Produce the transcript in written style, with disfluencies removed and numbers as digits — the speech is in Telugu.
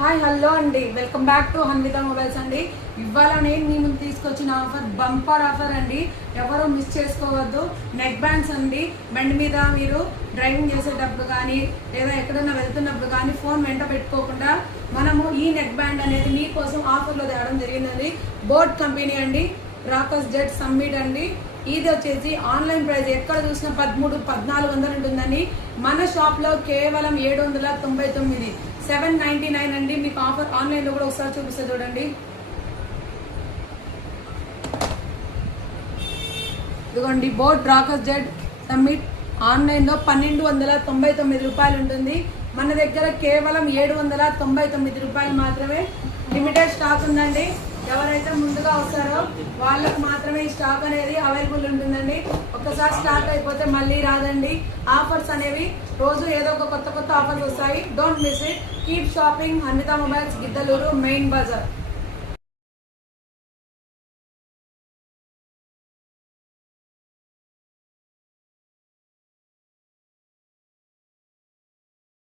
హాయ్ హలో అండి, welcome back to Hanvitha mobiles అండి. ఇవాళ నేను మీ ముందు తీసుకొచ్చిన ఆఫర్ బంపర్ ఆఫర్ అండి. ఎవరు మిస్ చేసుకోవద్దు. నెక్ బ్యాండ్స్ అండి. బండి మీద మీరు డ్రైవింగ్ చేసేటప్పుడు కానీ లేదా ఎక్కడైనా వెళ్తున్నప్పుడు కానీ ఫోన్ వెంట పెట్టుకోకుండా మనము ఈ నెక్ బ్యాండ్ అనేది మీకోసం ఆఫర్లో తేవడం జరిగిందండి. బోట్ కంపెనీ అండి, రాకస్ జెట్ సమ్మిట్ అండి. ఇది వచ్చేసి ఆన్లైన్ ప్రైస్ ఎక్కడ చూసినా 1300-1400 ఉంటుందని మన షాప్లో కేవలం 799 799 అండి. మీకు ఆఫర్ ఆన్లైన్లో కూడా ఒకసారి చూపిస్తే చూడండి. ఇదిగోండి బోట్ రాకస్ జెట్ సమ్మిట్ ఆన్లైన్లో 1299 రూపాయలు ఉంటుంది. మన దగ్గర కేవలం 799 రూపాయలు మాత్రమే. లిమిటెడ్ స్టాక్ ఉందండి. ఎవరైతే ముందుగా వస్తారో వాళ్ళకు మాత్రమే ఈ స్టాక్ అనేది అవైలబుల్ ఉంటుందండి. ఒక్కసారి స్టాక్ అయిపోతే మళ్ళీ రాదండి. ఆఫర్స్ అనేవి రోజు ఏదో ఒక కొత్త ఆఫర్స్ వస్తాయి. Don't miss it. Keep shopping. Hanvitha mobiles, Giddalur main Bazar.